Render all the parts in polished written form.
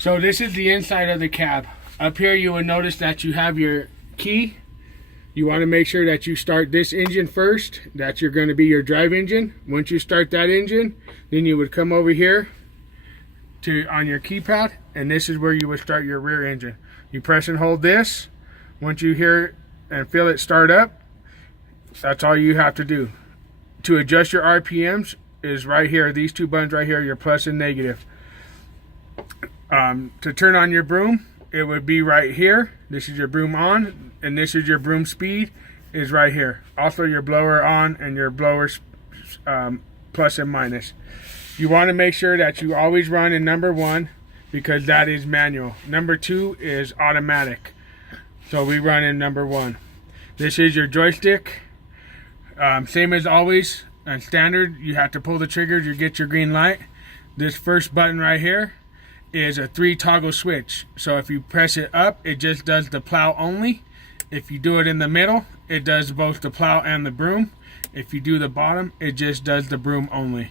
So this is the inside of the cab. Up here you will notice that you have your key. You want to make sure that you start this engine first. That's going to be your drive engine. Once you start that engine, then you would come over here on your keypad, and this is where you would start your rear engine. You press and hold this. Once you hear and feel it start up, that's all you have to do. To adjust your RPMs is right here. These two buttons right here, your plus and negative. To turn on your broom, it would be right here. This is your broom on, and this is your broom speed is right here. Also your blower on and your blower plus and minus. You want to make sure that you always run in number 1 because that is manual. Number 2 is automatic. So we run in number 1. This is your joystick. Same as always, standard, you have to pull the triggers, you get your green light. This first button right here is a 3 toggle switch. So if you press it up, it just does the plow only. If you do it in the middle, it does both the plow and the broom. If you do the bottom, it just does the broom only.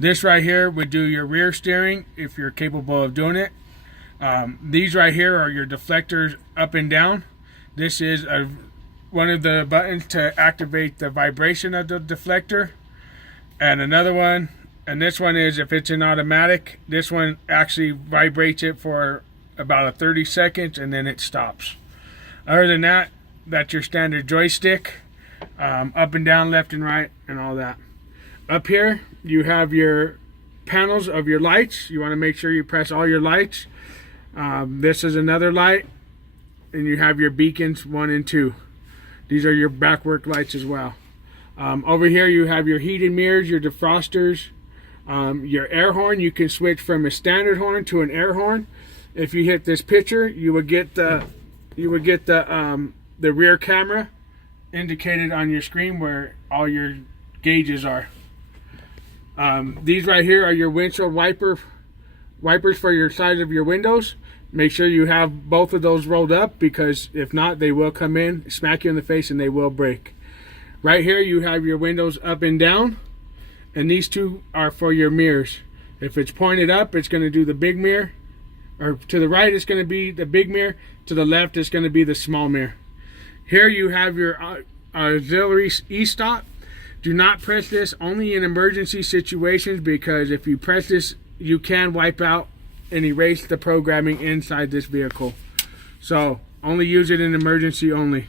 This right here would do your rear steering if you're capable of doing it. These right here are your deflectors up and down. This is one of the buttons to activate the vibration of the deflector. And another one, and this one is if it's in automatic, this one actually vibrates it for about 30 seconds and then it stops. Other than that, that's your standard joystick, up and down, left and right, and all that. Up here, you have your panels of your lights. You want to make sure you press all your lights. This is another light, and you have your beacons 1 and 2. These are your backwork lights as well. Over here, you have your heated mirrors, your defrosters. Your air horn, you can switch from a standard horn to an air horn. If you hit this picture, you would get the rear camera indicated on your screen where all your gauges are. These right here are your windshield wipers for your side of your windows. Make sure you have both of those rolled up because if not, they will come in, smack you in the face, and they will break. Right here, you have your windows up and down. And these two are for your mirrors. If it's pointed up, it's going to do the big mirror. Or to the right, it's going to be the big mirror. To the left, it's going to be the small mirror. Here you have your auxiliary e-stop. Do not press this only in emergency situations because if you press this, you can wipe out and erase the programming inside this vehicle. So only use it in emergency only.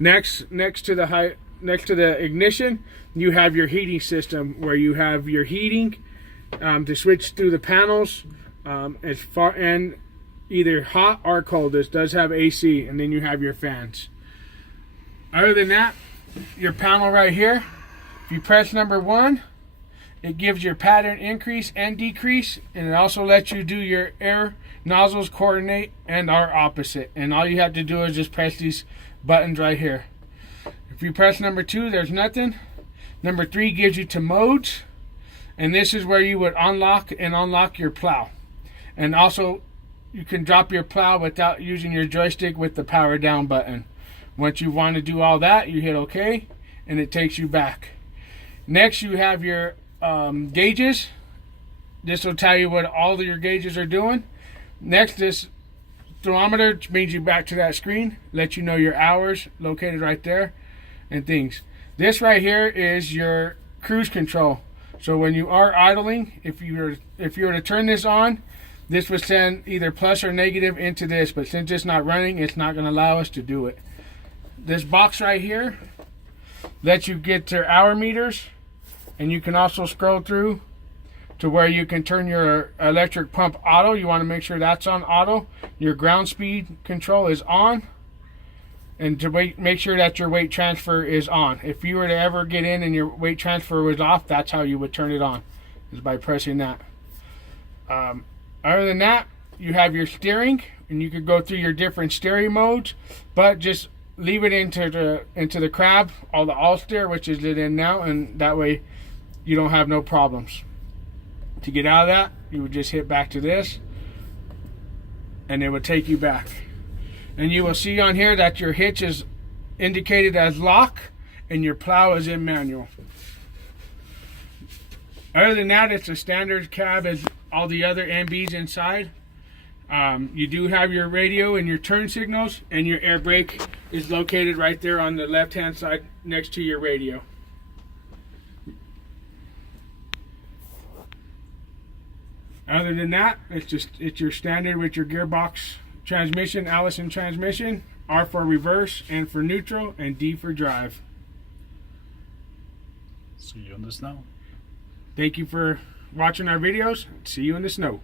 Next to the ignition, you have your heating system where you have your heating to switch through the panels as far and either hot or cold. This does have AC, and then you have your fans. Other than that, your panel right here, if you press number 1, it gives your pattern increase and decrease, and it also lets you do your air nozzles coordinate and are opposite. And all you have to do is just press these buttons right here. If you press number 2, there's nothing. Number 3 gives you to modes, and this is where you would unlock and unlock your plow. And also, you can drop your plow without using your joystick with the power down button. Once you want to do all that, you hit OK, and it takes you back. Next, you have your gauges. This will tell you what all of your gauges are doing. Next, this thermometer brings you back to that screen, lets you know your hours located right there and things. This right here is your cruise control. So when you are idling, if you were to turn this on, this would send either plus or negative into this, but since it's not running, it's not going to allow us to do it. This box right here lets you get to hour meters, and you can also scroll through to where you can turn your electric pump auto. You want to make sure that's on auto. Your ground speed control is on. And to make sure that your weight transfer is on. If you were to ever get in and your weight transfer was off, that's how you would turn it on, is by pressing that. Other than that, you have your steering, and you could go through your different steering modes, but just leave it into the crab, all steer, which is it in now, and that way you don't have no problems. To get out of that, you would just hit back to this, and it would take you back. And you will see on here that your hitch is indicated as lock and your plow is in manual. Other than that, it's a standard cab as all the other MBs inside. You do have your radio and your turn signals, and your air brake is located right there on the left hand side next to your radio. Other than that, it's your standard with your gearbox transmission, Allison transmission, R for reverse, N for neutral, and D for drive. See you in the snow. Thank you for watching our videos. See you in the snow.